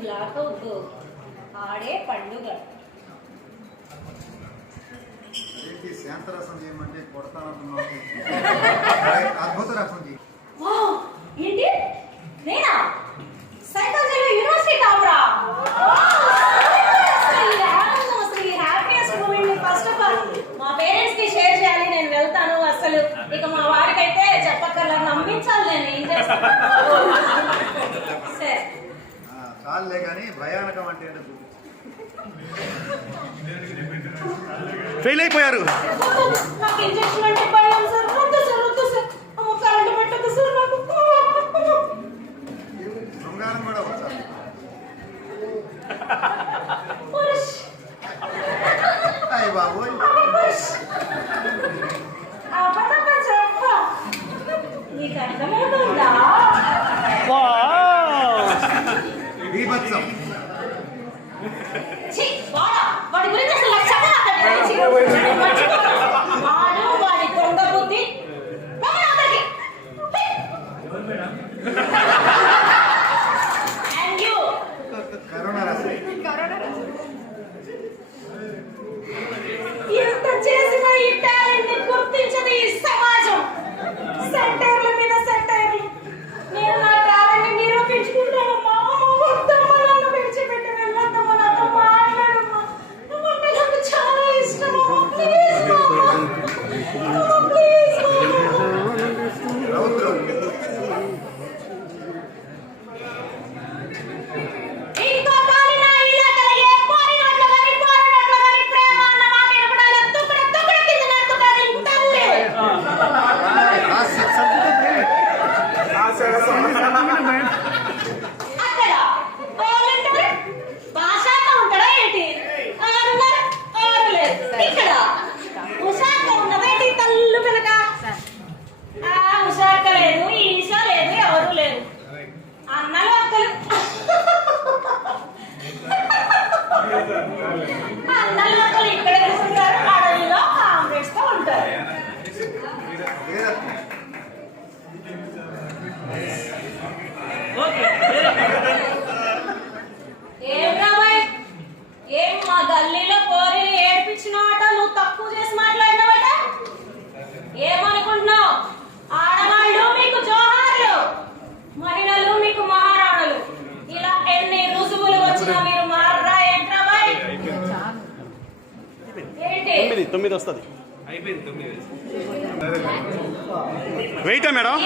Black అవుద్దు ఆడే పండుగ. ఏంటి శాంతరసం చేయమంటే కొడతానంటున్నావు? అద్భుత రసం చేయి వావ్! ఏంటి? నేనా? సైకాలజీలో యూనివర్సిటీ టాపరా అసలు ఈ ఆనందం, అసలు ఈ happiest moment first of all మా పేరెంట్స్కి షేర్ చేయాలి నేను వెళ్తాను అసలు. ఇక మా వారికైతే చెప్పక్కర్లా నమ్మించాలి నేను ఏం చేస్తాను? చాలులే కానీ భయానకం అంటే. ఫెయిల్ అయిపోయారు. అంటే భయం సార్ వద్దు సార్ ఏం మా గల్లీలో పోరిని ఏడ్పించినవాట? నువ్వు తక్కువ చేసి మాట్లాడినవాట? ఏమనుకుంటున్నావు? ఆడవాళ్ళు మీకు జోహార్లు మహిళలు మీకు మహారాణులు. ఇలా ఎన్ని రుజువులు వచ్చినా మీరు మారరా? ఏంట్రా ఏంటి? తొమ్మిది వస్తుంది. అయిపోయింది తొమ్మిది వెయిటా మేడం?